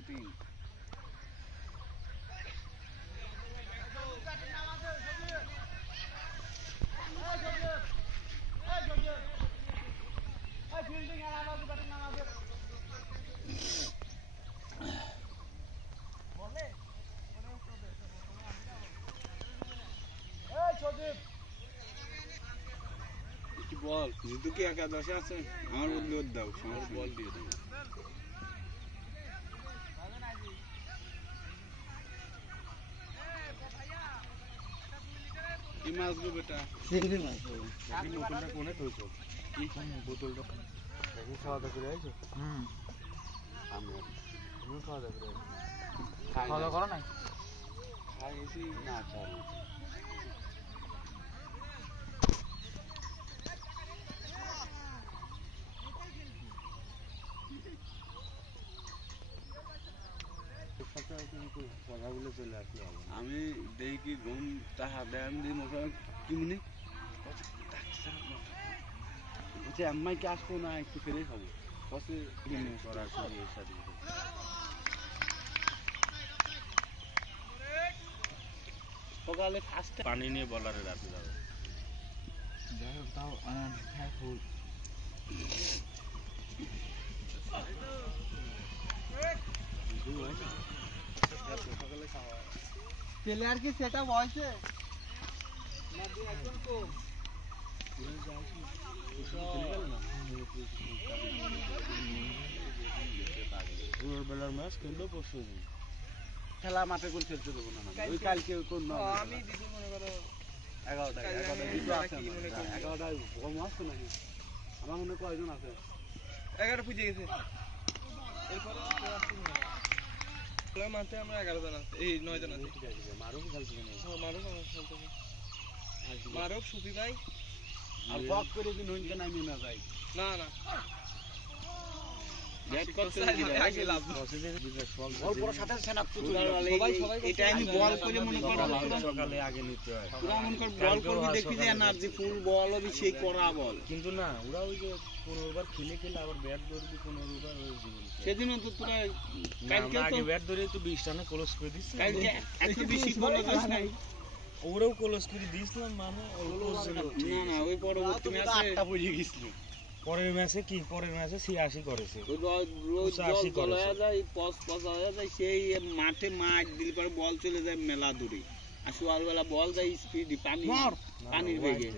batting ball যেহেতু কি একাদশে আছে আমার বদলে দাও সমস্যা বল দিয়ে দেবো কি মাছ গো বেটা চিংড়ি মাছ বোতলটা কোনে থইছো কি বোতলটা দেখি খাওয়া দাওয়া করে আইছো আমি খাওয়া দাওয়া করে খাওয়া দাওয়া করো নাই খাইছি না চালু আমি দেখি ঘুম তাহা দেয় আমি দিই মশা কিমনি বলছে আম্মাইকে আসবো না একটু ফেরেই খাবো বসে সরাসরি এর সাথে সকালে ফার্স্টে পানি নিয়ে বলারে রাতে যাবে যাই হোক তাও প্লেয়ার কি সেটা বয়সে বেলার ম্যাচ খেললেও পরশু খেলা মাঠে কোন খেলতে দেবো না ওই কালকে কোন আমি দিদি মনে করো 11টায় কম আসতো নাকি আমার মনে কয়জন আছে 11 পুজে গেছে এরপরে মাঠে আমরা 11 জন আছে এই 9 জন আছে মারুফ খেলছে মারুফ সুফি ভাই আর বক করে দিন হইতে নামি না যাই না না ব্যাট করতে আগে লাভ বল পুরো সাথে সেনা সবাই এটা আমি বল করে মনে করো সকালে আগে নিতে হয় পুরো মনে কর বল করবি দেখবি যে এনার্জি ফুল বল হবে সেই করা বল কিন্তু না ওরা ওই যে 15 বার খেলে আবার ব্যাট ধরবি 15 বার ওই জীবন সেদিনও তো তোরা কালকে আগে ব্যাট ধরে তো 20 রানে ক্লোজ করে দিছিস কালকে এত বেশি বল দিস নাই ওরাও ক্লোজ করে দিছিলাম মানে না না ওই পরবর্তী ম্যাচে 8টা পড়ে গিয়েছিল পরের ম্যাচে 86 করেছে রোজ 86 করেছে যায় পস হয়ে যায় সেই মাঠে মার দিলে পরে বল চলে যায় মেলা দূরে আর সকালবেলা বল যায় স্পিড পানির বেগে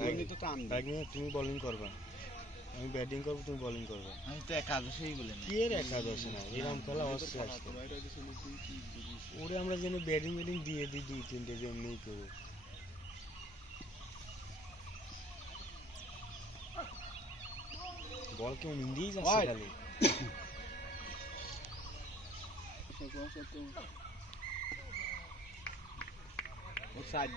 লাগনি তো টান লাগনি তুমি বোলিং করবা আমি ব্যাটিং করব তুমি বোলিং করবে আমি তো একাদশেই বলি না কি এর একাদশে না এরকম খেলা হচ্ছে আজকে ওরে আমরা যেন ব্যাটিং দিয়ে দিই 2-3টে যেমনি করব বল কেউ নিন্দিই যাচ্ছে খালি ও সাইড